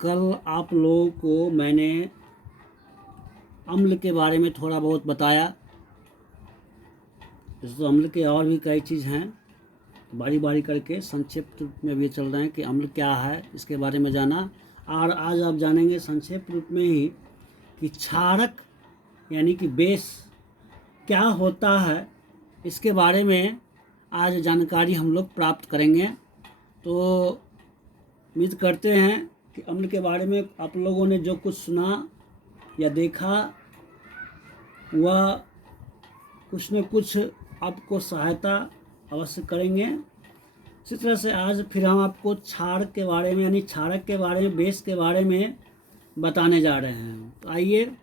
कल आप लोगों को मैंने अम्ल के बारे में थोड़ा बहुत बताया। तो अम्ल के और भी कई चीज़ हैं, बारी बारी करके संक्षिप्त रूप में भी चल रहे हैं कि अम्ल क्या है, इसके बारे में जाना। और आज आप जानेंगे संक्षिप्त रूप में ही कि क्षारक यानी कि बेस क्या होता है, इसके बारे में आज जानकारी हम लोग प्राप्त करेंगे। तो उम्मीद करते हैं कि अम्ल के बारे में आप लोगों ने जो कुछ सुना या देखा वह कुछ न कुछ आपको सहायता अवश्य करेंगे। इसी तरह से आज फिर हम आपको क्षारक के बारे में यानी क्षारक के बारे में, बेस के बारे में बताने जा रहे हैं। तो आइए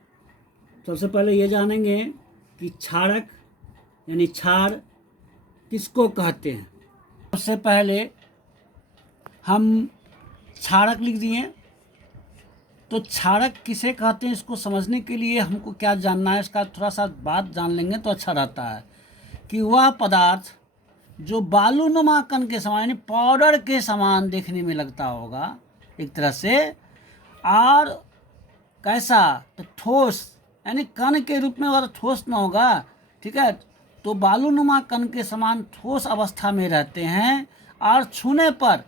सबसे पहले ये जानेंगे कि क्षारक यानी क्षार किसको कहते हैं। सबसे पहले हम क्षारक लिख दिए। तो क्षारक किसे कहते हैं, इसको समझने के लिए हमको क्या जानना है, इसका थोड़ा सा बात जान लेंगे तो अच्छा रहता है। कि वह पदार्थ जो बालूनुमा कण के समान यानी पाउडर के समान देखने में लगता होगा एक तरह से, और कैसा, तो ठोस यानी कण के रूप में वह ठोस न होगा, ठीक है। तो बालूनुमा कण के समान ठोस अवस्था में रहते हैं और छूने पर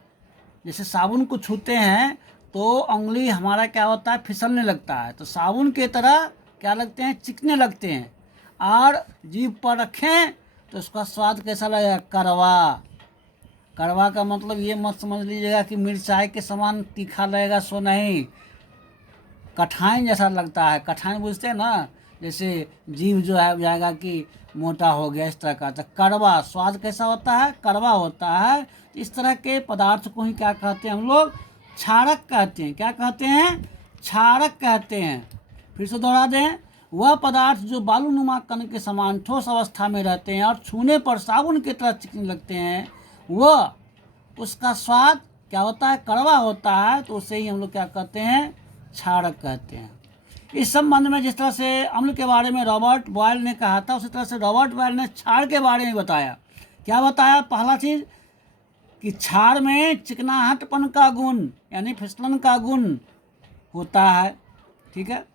जैसे साबुन को छूते हैं तो उंगली हमारा क्या होता है, फिसलने लगता है। तो साबुन के तरह क्या लगते हैं, चिकने लगते हैं। और जीभ पर रखें तो उसका स्वाद कैसा लगेगा, कड़वा। कड़वा का मतलब ये मत समझ लीजिएगा कि मिर्चाई के समान तीखा लगेगा, सो नहीं। कठिन जैसा लगता है, कठिन बुझते हैं ना, जैसे जीभ जो है जाएगा कि मोटा हो गया, इस तरह का। तो कड़वा स्वाद कैसा होता है, कड़वा होता है। इस तरह के पदार्थ को ही क्या कहते हैं हम लोग, क्षारक कहते हैं। क्या कहते हैं, क्षारक कहते हैं। फिर से दोहरा दें, वह पदार्थ जो बालूनुमा कण के समान ठोस अवस्था में रहते हैं और छूने पर साबुन की तरह चिकने लगते हैं, वह उसका स्वाद क्या होता है, कड़वा होता है। तो उसे ही हम लोग क्या कहते हैं, क्षारक कहते हैं। इस संबंध में जिस तरह से अम्ल के बारे में रॉबर्ट बॉयल ने कहा था, उसी तरह से रॉबर्ट बॉयल ने क्षार के बारे में बताया। क्या बताया, पहला चीज कि क्षार में चिकनाहटपन का गुण यानी फिसलन का गुण होता है, ठीक है।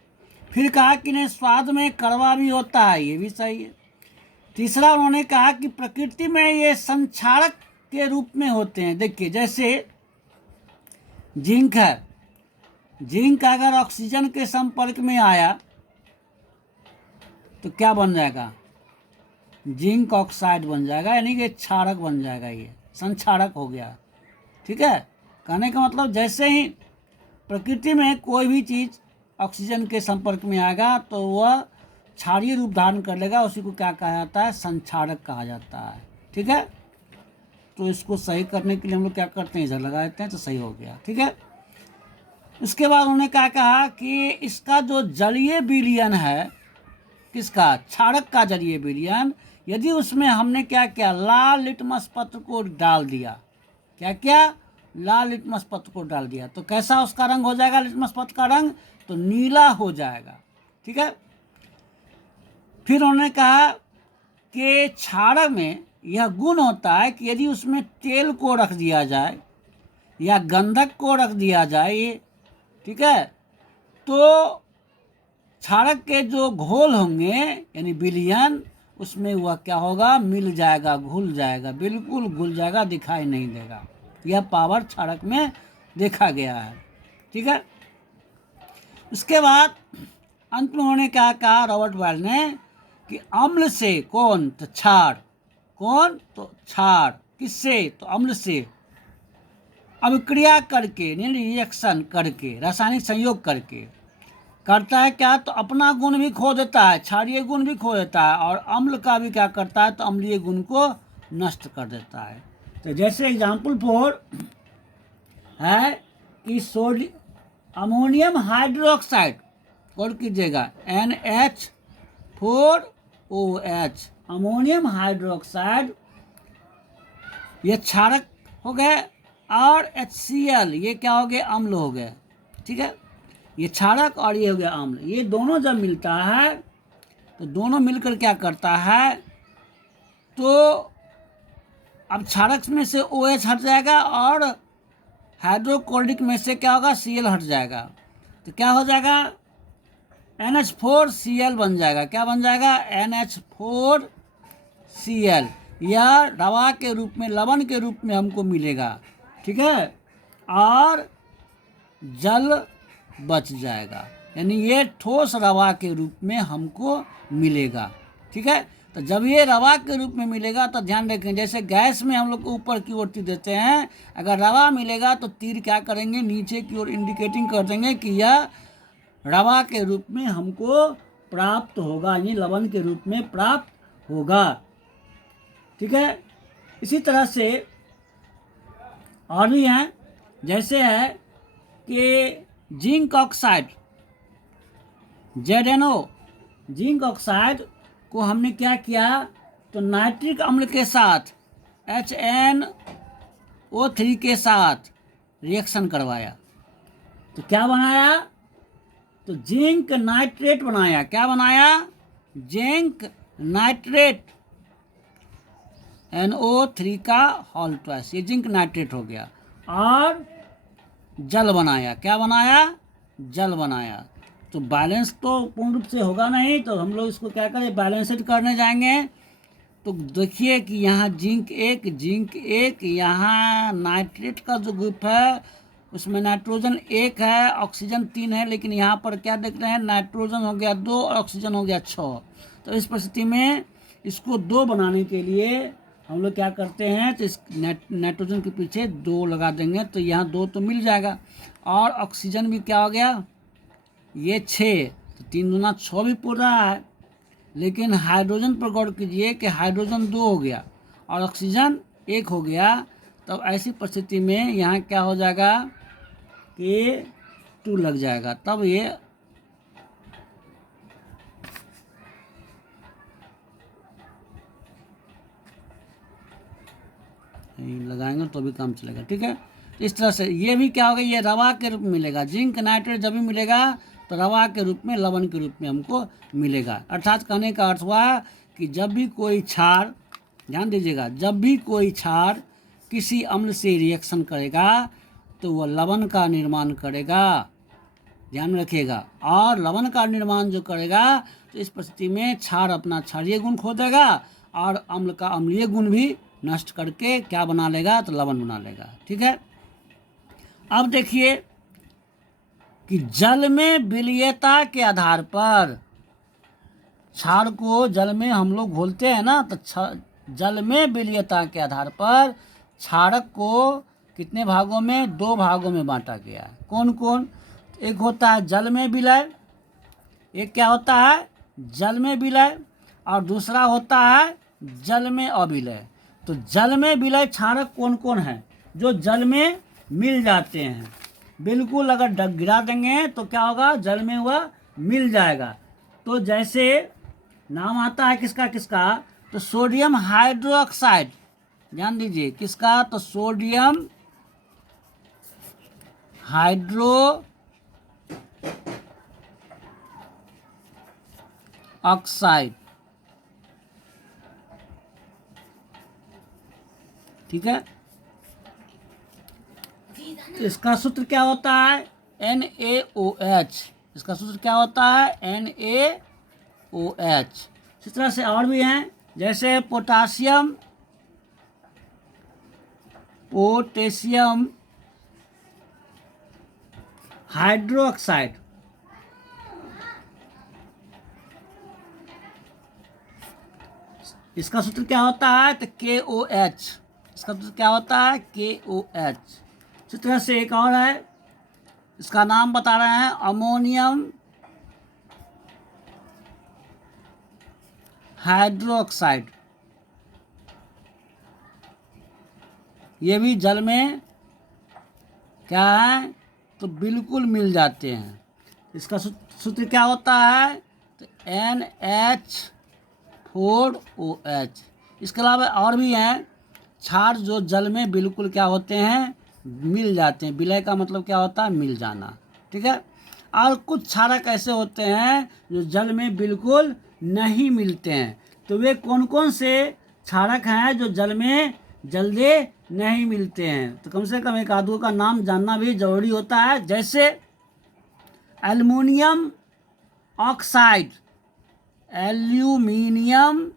फिर कहा कि नहीं, स्वाद में कड़वा भी होता है, ये भी सही है। तीसरा उन्होंने कहा कि प्रकृति में ये संक्षारक के रूप में होते हैं। देखिए जैसे जिंक है, जिंक अगर ऑक्सीजन के संपर्क में आया तो क्या बन जाएगा, जिंक ऑक्साइड बन जाएगा, यानी कि क्षारक बन जाएगा, ये संक्षारक हो गया, ठीक है। कहने का मतलब जैसे ही प्रकृति में कोई भी चीज़ ऑक्सीजन के संपर्क में आएगा तो वह क्षारीय रूप धारण कर लेगा, उसी को क्या कहा जाता है, संक्षारक कहा जाता है, ठीक है। तो इसको सही करने के लिए हम लोग क्या करते हैं, इधर लगा देते हैं तो सही हो गया, ठीक है। उसके बाद उन्होंने क्या कहा कि इसका जो जलीय विलयन है, किसका, क्षारक का जलीय विलयन, यदि उसमें हमने क्या किया, लाल लिटमस पत्र को डाल दिया। क्या किया, लाल लिटमस पत्र को डाल दिया तो कैसा उसका रंग हो जाएगा, लिटमस पत्र का रंग तो नीला हो जाएगा, ठीक है। फिर उन्होंने कहा कि क्षारक में यह गुण होता है कि यदि उसमें तेल को रख दिया जाए या गंधक को रख दिया जाए, ठीक है, तो क्षारक के जो घोल होंगे यानी विलयन, उसमें वह क्या होगा, मिल जाएगा, घुल जाएगा, बिल्कुल घुल जाएगा, दिखाई नहीं देगा। यह पावर क्षारक में देखा गया है, ठीक है। उसके बाद अंत में उन्होंने क्या कहा, रॉबर्ट बॉयल ने, कि अम्ल से कौन, तो क्षार, कौन, तो क्षार, किससे, तो अम्ल से अभिक्रिया करके यानी रिएक्शन करके, रासायनिक संयोग करके करता है क्या, तो अपना गुण भी खो देता है, क्षारीय गुण भी खो देता है, और अम्ल का भी क्या करता है, तो अम्लीय गुण को नष्ट कर देता है। तो जैसे एग्जाम्पल 4 है कि अमोनियम हाइड्रोक्साइड, और कीजिएगा NH4OH, अमोनियम हाइड्रोक्साइड ये क्षारक हो गए, और HCl ये क्या हो गए, अम्ल हो गए, ठीक है। ये क्षारक और ये हो गया अम्ल, ये दोनों जब मिलता है तो दोनों मिलकर क्या करता है, तो अब क्षारक में से OH हट जाएगा और हाइड्रोक्लोरिक में से क्या होगा, Cl हट जाएगा, तो क्या हो जाएगा, NH4Cl बन जाएगा। क्या बन जाएगा, NH4Cl, यह दवा के रूप में, लवण के रूप में हमको मिलेगा। ठीक है, और जल बच जाएगा, यानी ये ठोस रवा के रूप में हमको मिलेगा। ठीक है, तो जब ये रवा के रूप में मिलेगा तो ध्यान रखें, जैसे गैस में हम लोग को ऊपर की ओर तीर देते हैं, अगर रवा मिलेगा तो तीर क्या करेंगे, नीचे की ओर इंडिकेटिंग कर देंगे कि यह रवा के रूप में हमको प्राप्त होगा, यानी लवण के रूप में प्राप्त होगा। ठीक है, इसी तरह से और भी हैं, जैसे है कि zinc oxide, ZnO, zinc oxide को हमने क्या किया, तो नाइट्रिक अम्ल के साथ HNO3 के साथ रिएक्शन करवाया, तो क्या बनाया, तो जिंक नाइट्रेट बनाया। क्या बनाया, जिंक नाइट्रेट, NO3 का होल ट्वाइस, ये जिंक नाइट्रेट हो गया। और जल बनाया। क्या बनाया, जल बनाया। तो बैलेंस तो पूर्ण रूप से होगा नहीं, तो हम लोग इसको क्या करें, बैलेंस्ड करने जाएंगे। तो देखिए कि यहाँ जिंक एक, यहाँ नाइट्रेट का जो ग्रुप है उसमें नाइट्रोजन 1 है, ऑक्सीजन 3 है, लेकिन यहाँ पर क्या देख रहे हैं, नाइट्रोजन हो गया 2 और ऑक्सीजन हो गया 6। तो इस परिस्थिति में इसको 2 बनाने के लिए हम लोग क्या करते हैं, तो इस नाइट्रोजन के पीछे 2 लगा देंगे, तो यहाँ 2 तो मिल जाएगा। और ऑक्सीजन भी क्या हो गया, ये 6, तो 3 दूना 6 भी पूरा है। लेकिन हाइड्रोजन पर गौर कीजिए कि हाइड्रोजन 2 हो गया और ऑक्सीजन 1 हो गया। तब ऐसी परिस्थिति में यहाँ क्या हो जाएगा कि 2 लग जाएगा, तब ये लगाएंगे तो भी काम चलेगा। ठीक है, तो इस तरह से ये भी क्या होगा, ये रवा के रूप में मिलेगा। जिंक नाइट्रेट जब भी मिलेगा तो रवा के रूप में, लवण के रूप में हमको मिलेगा। अर्थात कहने का अर्थ हुआ कि जब भी कोई क्षार, ध्यान दीजिएगा, जब भी कोई क्षार किसी अम्ल से रिएक्शन करेगा तो वह लवण का निर्माण करेगा, ध्यान रखिएगा। और लवण का निर्माण जो करेगा तो इस परिस्थिति में क्षार अपना क्षारीय गुण खो देगा और अम्ल का अम्लीय गुण भी नष्ट करके क्या बना लेगा, तो लवण बना लेगा। ठीक है, अब देखिए कि जल में विलीयता के आधार पर, क्षार को जल में हम लोग घोलते हैं ना, तो जल में विलीयता के आधार पर क्षारक को कितने भागों में, 2 भागों में बांटा गया है। कौन कौन, एक होता है जल में विलय, एक क्या होता है, जल में विलय, और दूसरा होता है जल में अविलय। तो जल में विलय क्षारक कौन कौन है, जो जल में मिल जाते हैं, बिल्कुल अगर गिरा देंगे तो क्या होगा, जल में वह मिल जाएगा। तो जैसे नाम आता है किसका किसका, तो सोडियम हाइड्रोक्साइड, ध्यान दीजिए किसका, तो सोडियम हाइड्रो ऑक्साइड। ठीक है, इसका सूत्र क्या होता है, NaOH। इसका सूत्र क्या होता है, NaOH। इस तरह से और भी हैं, जैसे पोटेशियम हाइड्रोक्साइड, इसका सूत्र क्या होता है, तो KOH। इसका सूत्र क्या होता है, KOH। इसी तरह से एक और है, इसका नाम बता रहे हैं, अमोनियम हाइड्रोक्साइड। ये भी जल में क्या है, तो बिल्कुल मिल जाते हैं। इसका सूत्र क्या होता है, तो NH4OH। इसके अलावा और भी हैं क्षार जो जल में बिल्कुल क्या होते हैं, मिल जाते हैं। विलय का मतलब क्या होता है, मिल जाना। ठीक है, और कुछ क्षारक ऐसे होते हैं जो जल में बिल्कुल नहीं मिलते हैं। तो वे कौन कौन से क्षारक हैं जो जल में जल्दी नहीं मिलते हैं। तो कम से कम एक आध का नाम जानना भी जरूरी होता है, जैसे एल्युमिनियम ऑक्साइड, एल्यूमिनियम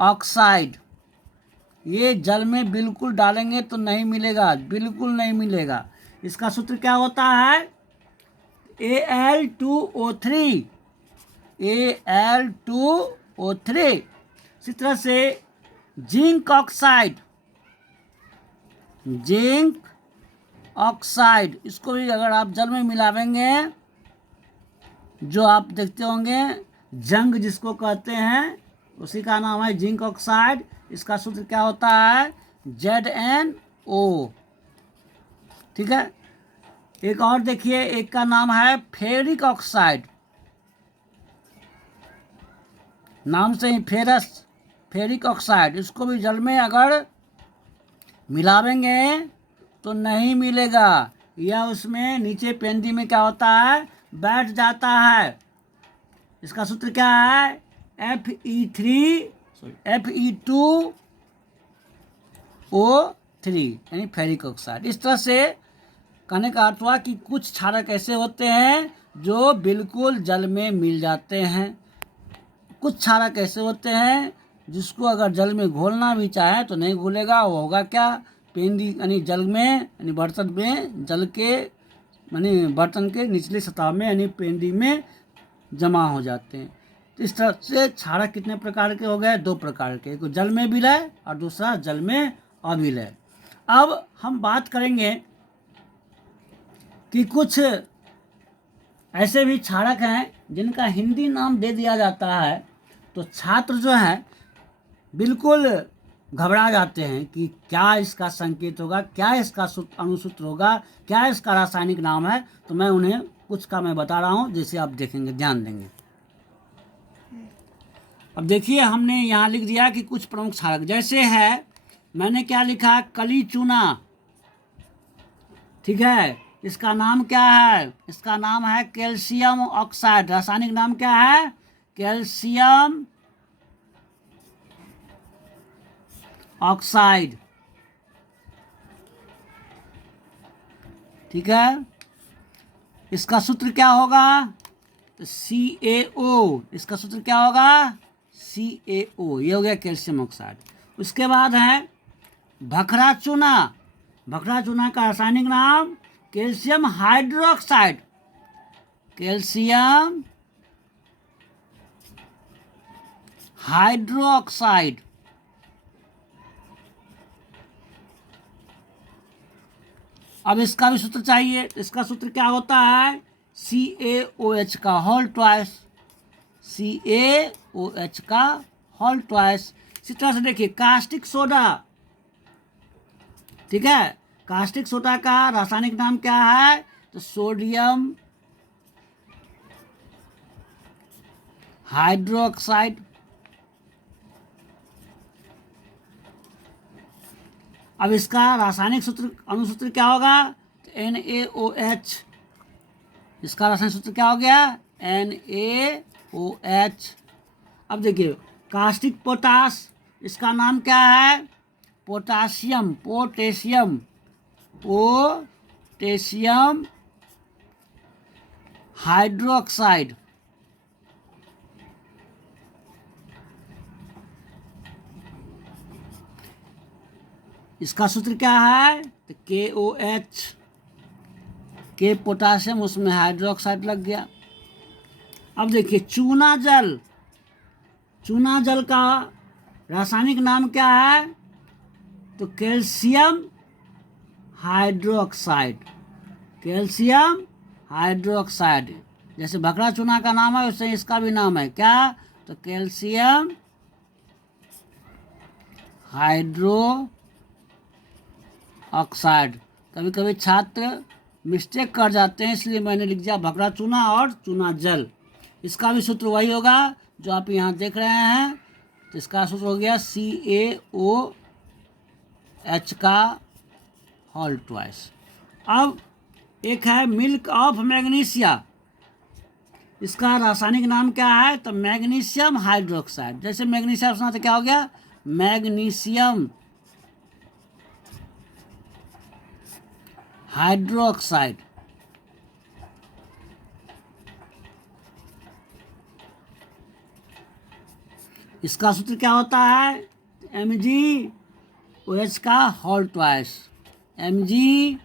ऑक्साइड, ये जल में बिल्कुल डालेंगे तो नहीं मिलेगा, बिल्कुल नहीं मिलेगा। इसका सूत्र क्या होता है? Al2O3, Al2O3। इसी तरह से जिंक ऑक्साइड, जिंक ऑक्साइड, इसको भी अगर आप जल में मिलावेंगे, जो आप देखते होंगे जंग जिसको कहते हैं, उसी का नाम है जिंक ऑक्साइड। इसका सूत्र क्या होता है? ZnO। ठीक है। एक और देखिए, एक का नाम है फेरिक ऑक्साइड, नाम से ही फेरस, फेरिक ऑक्साइड। इसको भी जल में अगर मिलावेंगे तो नहीं मिलेगा, या उसमें नीचे पेंदी में क्या होता है? बैठ जाता है। इसका सूत्र क्या है? Fe2O3, यानी फेरिक ऑक्साइड। इस तरह से कहने का अर्थ हुआ कि कुछ क्षारक ऐसे होते हैं जो बिल्कुल जल में मिल जाते हैं, कुछ क्षारक ऐसे होते हैं जिसको अगर जल में घोलना भी चाहे तो नहीं घुलेगा। वो होगा क्या? पेंदी यानी जल में, यानी बर्तन में, जल के यानी बर्तन के निचली सतह में यानी पेंदी में जमा हो जाते हैं। तो इस तरह से क्षारक कितने प्रकार के हो गए? 2 प्रकार के, एक जल में विलय और दूसरा जल में अविलय। अब हम बात करेंगे कि कुछ ऐसे भी क्षारक हैं जिनका हिंदी नाम दे दिया जाता है, तो छात्र जो हैं बिल्कुल घबरा जाते हैं कि क्या इसका संकेत होगा, क्या इसका अनुसूत्र होगा, क्या इसका रासायनिक नाम है। तो मैं उन्हें कुछ का मैं बता रहा हूँ, जैसे आप देखेंगे, ध्यान देंगे। अब देखिए, हमने यहाँ लिख दिया कि कुछ प्रमुख क्षारक, जैसे है, मैंने क्या लिखा? कली चूना। ठीक है। इसका नाम क्या है? इसका नाम है कैल्शियम ऑक्साइड। रासायनिक नाम क्या है? Calcium oxide. ठीक है। इसका सूत्र क्या होगा? CaO। इसका सूत्र क्या होगा? CaO। ये हो गया कैल्शियम ऑक्साइड। उसके बाद है भखरा चूना। भखरा चूना का रासायनिक नाम कैल्शियम हाइड्रोक्साइड, कैल्शियम हाइड्रोक्साइड। अब इसका भी सूत्र चाहिए। इसका सूत्र क्या होता है? CaOH का होल ट्वाइस, CaOH का होल ट्वाइस। इसी तरह से देखिए कास्टिक सोडा। ठीक है। कास्टिक सोडा का रासायनिक नाम क्या है? तो सोडियम हाइड्रोक्साइड। अब इसका रासायनिक सूत्र, अनुसूत्र क्या होगा? तो NaOH। इसका रासायनिक सूत्र क्या हो गया? NaOH। अब देखिए कास्टिक पोटास, इसका नाम क्या है? Potassium, potassium, potassium hydroxide. इसका सूत्र क्या है? तो KOH, के पोटासियम, उसमें हाइड्रोक्साइड लग गया। अब देखिए चूना जल। चूना जल का रासायनिक नाम क्या है? तो कैल्शियम हाइड्रोक्साइड, कैल्शियम हाइड्रोक्साइड। जैसे भखरा चूना का नाम है, वैसे इसका भी नाम है क्या? तो कैल्शियम हाइड्रो ऑक्साइड। कभी कभी छात्र मिस्टेक कर जाते हैं, इसलिए मैंने लिख दिया भखरा चूना और चूना जल। इसका भी सूत्र वही होगा जो आप यहाँ देख रहे हैं। तो इसका सूत्र हो गया CaOH का होल ट्वाइस। अब एक है मिल्क ऑफ मैग्नीशिया। इसका रासायनिक नाम क्या है? तो मैग्नीशियम हाइड्रोक्साइड। जैसे मैग्नीशियम सुना तो क्या हो गया? Magnesium hydroxide. इसका सूत्र क्या होता है? MgOH का होल ट्वाइस, MgOH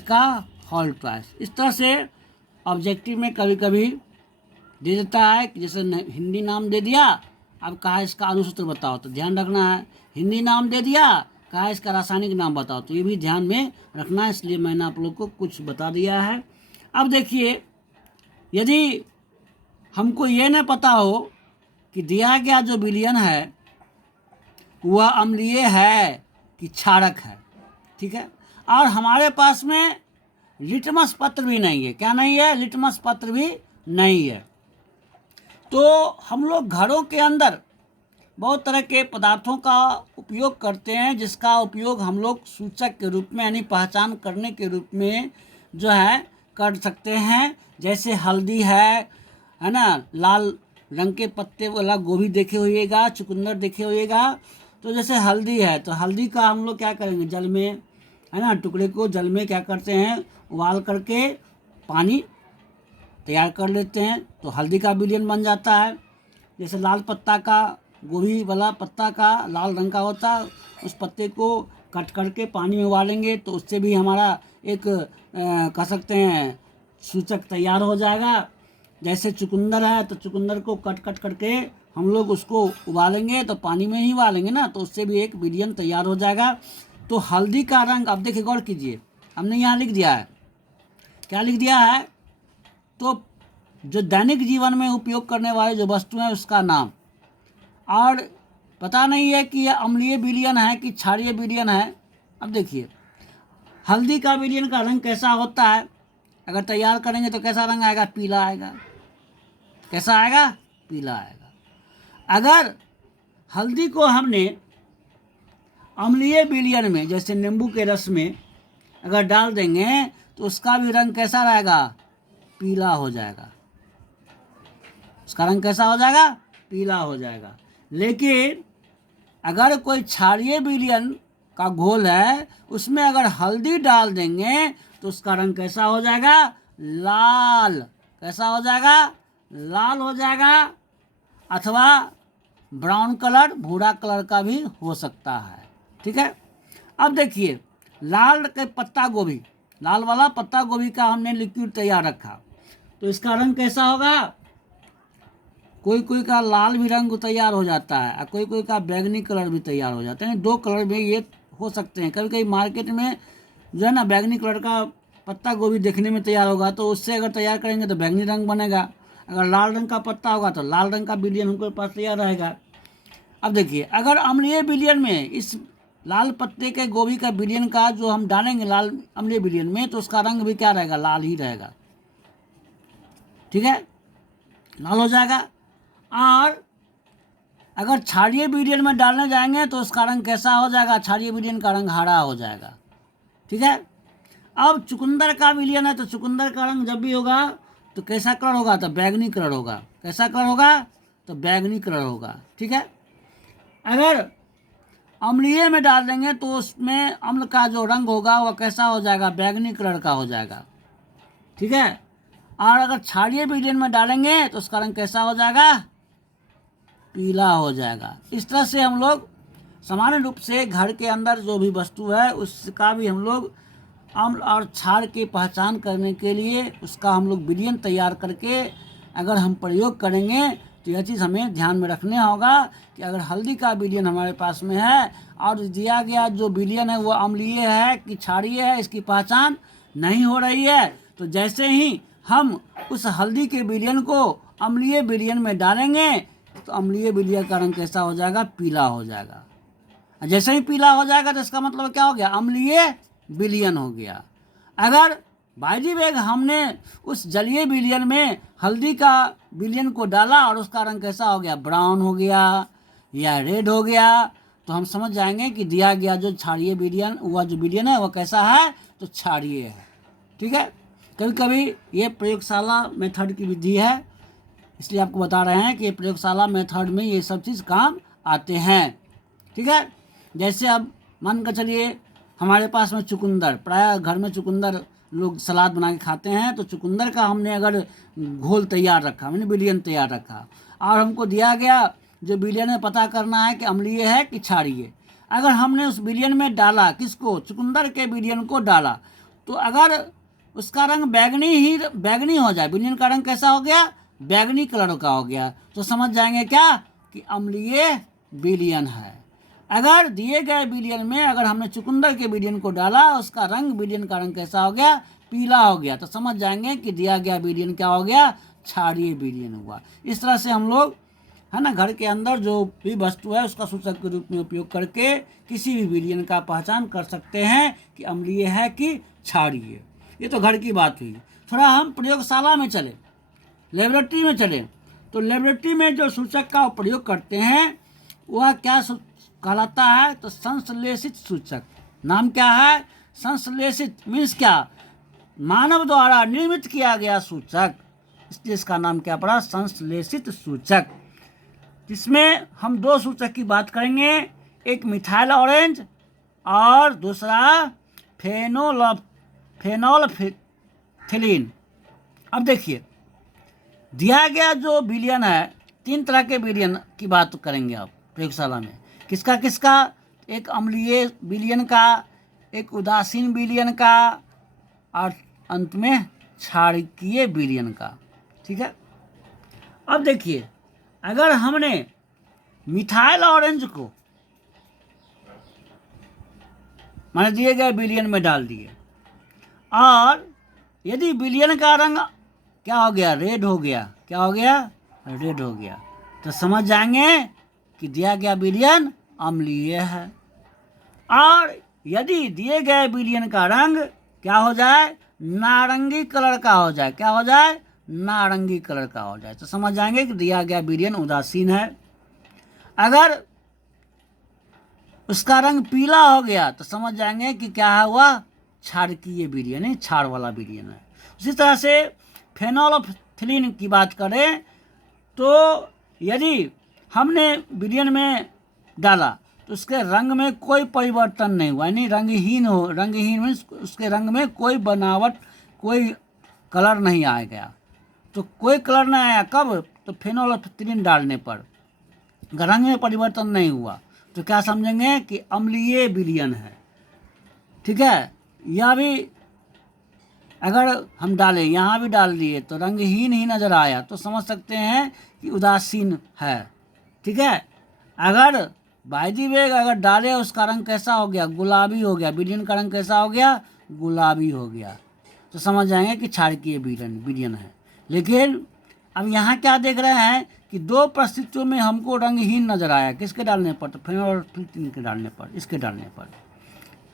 का होल ट्वाइस। इस तरह से ऑब्जेक्टिव में कभी कभी दे देता है कि जैसे हिंदी नाम दे दिया, अब कहा इसका अनुसूत्र बताओ, तो ध्यान रखना है। हिंदी नाम दे दिया, कहा इसका रासायनिक नाम बताओ, तो ये भी ध्यान में रखना है, इसलिए मैंने आप लोग को कुछ बता दिया है। अब देखिए, यदि हमको ये न पता हो कि दिया गया जो विलयन है वह अम्लीय है कि क्षारक है, ठीक है, और हमारे पास में लिटमस पत्र भी नहीं है, क्या नहीं है? लिटमस पत्र भी नहीं है, तो हम लोग घरों के अंदर बहुत तरह के पदार्थों का उपयोग करते हैं, जिसका उपयोग हम लोग सूचक के रूप में यानी पहचान करने के रूप में जो है कर सकते हैं। जैसे हल्दी है ना, लाल रंग के पत्ते वाला गोभी देखे होइएगा, चुकंदर देखे होइएगा। तो जैसे हल्दी है, तो हल्दी का हम लोग क्या करेंगे? जल में, है ना, टुकड़े को जल में क्या करते हैं? उबाल करके पानी तैयार कर लेते हैं, तो हल्दी का विलयन बन जाता है। जैसे लाल पत्ता का, गोभी वाला पत्ता का लाल रंग का होता है, उस पत्ते को कट करके पानी में उबालेंगे तो उससे भी हमारा एक कह सकते हैं सूचक तैयार हो जाएगा। जैसे चुकंदर है, तो चुकंदर को कट करके हम लोग उसको उबालेंगे, तो पानी में ही उबालेंगे ना, तो उससे भी एक विलयन तैयार हो जाएगा। तो हल्दी का रंग, अब देखिए गौर कीजिए, हमने यहाँ लिख दिया है, क्या लिख दिया है? तो जो दैनिक जीवन में उपयोग करने वाले जो वस्तु हैं उसका नाम, और पता नहीं है कि यह अम्लीय विलयन है कि क्षारीय विलयन है। अब देखिए, हल्दी का विलयन का रंग कैसा होता है? अगर तैयार करेंगे तो कैसा रंग आएगा? पीला आएगा। कैसा आएगा? पीला आएगा। अगर हल्दी को हमने अम्लीय विलयन में, जैसे नींबू के रस में अगर डाल देंगे तो उसका भी रंग कैसा रहेगा? पीला हो जाएगा। उसका रंग कैसा हो जाएगा? पीला हो जाएगा। लेकिन अगर कोई क्षारीय विलयन का घोल है, उसमें अगर हल्दी डाल देंगे तो उसका रंग कैसा हो जाएगा? लाल। कैसा हो जाएगा? लाल हो जाएगा, अथवा ब्राउन कलर, भूरा कलर का भी हो सकता है, ठीक है। अब देखिए, लाल के पत्ता गोभी, लाल वाला पत्ता गोभी का हमने लिक्विड तैयार रखा, तो इसका रंग कैसा होगा? कोई कोई का लाल भी रंग तैयार हो जाता है और कोई कोई का बैगनी कलर भी तैयार हो जाता है। दो कलर में ये हो सकते हैं। कभी कभी मार्केट में जो है ना बैगनी कलर का पत्ता गोभी देखने में तैयार होगा, तो उससे अगर तैयार करेंगे तो बैगनी रंग बनेगा। अगर लाल रंग का पत्ता होगा तो लाल रंग का विलयन हमको पास तैयार रहेगा। अब देखिए, अगर अम्लीय विलयन में इस लाल पत्ते के गोभी का विलयन का जो हम डालेंगे लाल अम्लीय विलयन में, तो उसका रंग भी क्या रहेगा? लाल ही रहेगा, ठीक है, लाल हो जाएगा। और अगर क्षारीय विलयन में डालने जाएंगे तो उसका रंग कैसा हो जाएगा? क्षारीय विलयन का रंग हरा हो जाएगा, ठीक है। अब चुकंदर का विलयन है, तो चुकंदर का रंग जब भी होगा तो कैसा कलर होगा? तो बैगनी कलर होगा। कैसा कलर होगा? तो बैगनी कलर होगा, ठीक है। अगर अम्लीय में डाल देंगे तो उसमें अम्ल का जो रंग होगा वह कैसा हो जाएगा? बैगनी कलर का हो जाएगा, ठीक है। और अगर क्षारीय विलयन में डालेंगे तो उसका रंग कैसा हो जाएगा? पीला हो जाएगा। इस तरह से हम लोग सामान्य रूप से घर के अंदर जो भी वस्तु है उसका भी हम लोग अम्ल और क्षार की पहचान करने के लिए उसका हम लोग विलयन तैयार करके अगर हम प्रयोग करेंगे तो यह चीज़ हमें ध्यान में रखने होगा कि अगर हल्दी का विलयन हमारे पास में है और दिया गया जो विलयन है वो अम्लीय है कि क्षारीय है, इसकी पहचान नहीं हो रही है, तो जैसे ही हम उस हल्दी के विलयन को अम्लीय विलयन में डालेंगे तो अम्लीय विलयन का रंग कैसा हो जाएगा? पीला हो जाएगा। जैसे ही पीला हो जाएगा तो इसका मतलब क्या हो गया? अम्लीय विलयन हो गया। अगर बाई वेग हमने उस जलीय विलयन में हल्दी का विलयन को डाला और उसका रंग कैसा हो गया? ब्राउन हो गया या रेड हो गया, तो हम समझ जाएंगे कि दिया गया जो क्षारीय विलयन, वह जो विलयन है वह कैसा है? तो क्षारीय है, ठीक है। कभी कभी ये प्रयोगशाला मेथड की विधि है, इसलिए आपको बता रहे हैं कि ये प्रयोगशाला मेथड में ये सब चीज़ काम आते हैं। ठीक है, जैसे अब मान कर चलिए हमारे पास में चुकंदर, प्रायः घर में चुकंदर लोग सलाद बना के खाते हैं, तो चुकंदर का हमने अगर घोल तैयार रखा, मैंने विलयन तैयार रखा, और हमको दिया गया जो विलयन में पता करना है कि अम्लीय है कि क्षारीय। अगर हमने उस विलयन में डाला, किसको, चुकंदर के विलयन को डाला, तो अगर उसका रंग बैगनी हो जाए, विलयन का रंग कैसा हो गया, बैगनी कलर का हो गया, तो समझ जाएंगे क्या कि अम्लीय विलयन है। अगर दिए गए विलयन में अगर हमने चुकंदर के विलयन को डाला, उसका रंग, विलयन का रंग कैसा हो गया, पीला हो गया, तो समझ जाएंगे कि दिया गया विलयन क्या हो गया, क्षारीय विलयन हुआ। इस तरह से हम लोग, है ना, घर के अंदर जो भी वस्तु है उसका सूचक के रूप में उपयोग करके किसी भी विलयन का पहचान कर सकते हैं कि अम्लीय है कि क्षारीय। ये तो घर की बात हुई। थोड़ा हम प्रयोगशाला में चले, लेबोरेटरी में चले, तो लेबोरेटरी में जो सूचक का प्रयोग करते हैं वह क्या कहलाता है, तो संश्लेषित सूचक। नाम क्या है, संश्लेषित मीन्स क्या, मानव द्वारा निर्मित किया गया सूचक, इसलिए इसका नाम क्या पड़ा, संश्लेषित सूचक। जिसमें हम दो सूचक की बात करेंगे, एक मिथाइल ऑरेंज और दूसरा फेनोल्फिथीन। अब देखिए दिया गया जो विलयन है, 3 तरह के विलयन की बात करेंगे आप प्रयोगशाला में। किसका किसका, एक अम्लीय विलयन का, एक उदासीन विलयन का, और अंत में क्षारकीय विलयन का। ठीक है, अब देखिए अगर हमने मिथाइल ऑरेंज को मैंने दिए गए विलयन में डाल दिए, और यदि विलयन का रंग क्या हो गया, रेड हो गया, क्या हो गया, रेड हो गया, तो समझ जाएंगे कि दिया गया विलयन अम्लीय है। और यदि दिए गए विलयन का रंग क्या हो जाए, नारंगी कलर का हो जाए, क्या हो जाए, नारंगी कलर का हो जाए, तो समझ जाएंगे कि दिया गया विलयन उदासीन है। अगर उसका रंग पीला हो गया तो समझ जाएंगे कि क्या हुआ, क्षारकीय विलयन है, क्षार वाला विलयन है। उसी तरह से फेनोल्फिथीन की बात करें तो यदि हमने विलयन में डाला तो उसके रंग में कोई परिवर्तन नहीं हुआ, यानी रंगहीन मीन्स उसके रंग में कोई बनावट, कोई कलर नहीं आ गया। तो कोई कलर नहीं आया कब, तो फेनोल्फिथीन डालने पर रंग में परिवर्तन नहीं हुआ, तो क्या समझेंगे कि अम्लीय विलयन है। ठीक है, यह भी अगर हम डालें, यहाँ भी डाल दिए तो रंगहीन ही नज़र आया, तो समझ सकते हैं कि उदासीन है। ठीक है, अगर बायदी वेग अगर डाले उसका रंग कैसा हो गया, गुलाबी हो गया, विलयन का रंग कैसा हो गया, गुलाबी हो गया, तो समझ जाएंगे कि क्षारकीय विलयन है। लेकिन अब यहाँ क्या देख रहे हैं कि दो परिस्थितियों में हमको रंगहीन नजर आया, किसके डालने पर, तो फेनोल्फिथीन के डालने पर, इसके डालने पर।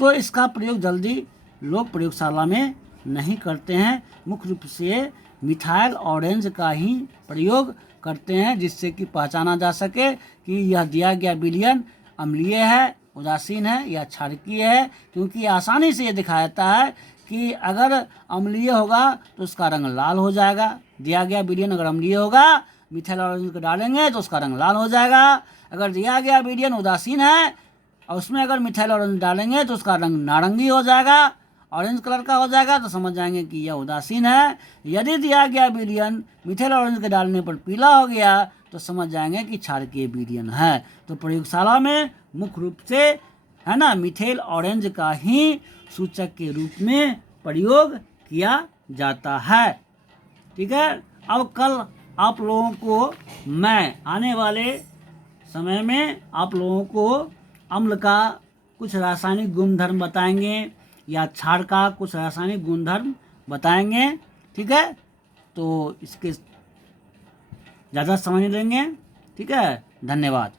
तो इसका प्रयोग जल्दी लोग प्रयोगशाला में नहीं करते हैं, मुख्य रूप से मिथाइल ऑरेंज का ही प्रयोग करते हैं, जिससे कि पहचाना जा सके कि यह दिया गया विलयन अम्लीय है, उदासीन है या क्षारकीय है। क्योंकि आसानी से ये दिखाया जाता है कि अगर अम्लीय होगा तो उसका रंग लाल हो जाएगा, दिया गया विलयन अगर अम्लीय होगा, मिथाइल ऑरेंज को डालेंगे तो उसका रंग लाल हो जाएगा। अगर दिया गया विलयन उदासीन है और उसमें अगर मिथाइल ऑरेंज डालेंगे तो उसका रंग नारंगी हो जाएगा, ऑरेंज कलर का हो जाएगा, तो समझ जाएंगे कि यह उदासीन है। यदि दिया गया विलयन मिथाइल ऑरेंज के डालने पर पीला हो गया तो समझ जाएंगे कि क्षारकीय विलयन है। तो प्रयोगशाला में मुख्य रूप से, है ना, मिथाइल ऑरेंज का ही सूचक के रूप में प्रयोग किया जाता है। ठीक है, अब कल आप लोगों को मैं आने वाले समय में आप लोगों को अम्ल का कुछ रासायनिक गुणधर्म बताएंगे या क्षार का कुछ रासायनिक गुणधर्म बताएंगे। ठीक है, तो इसके ज़्यादा समझ लेंगे। ठीक है, धन्यवाद।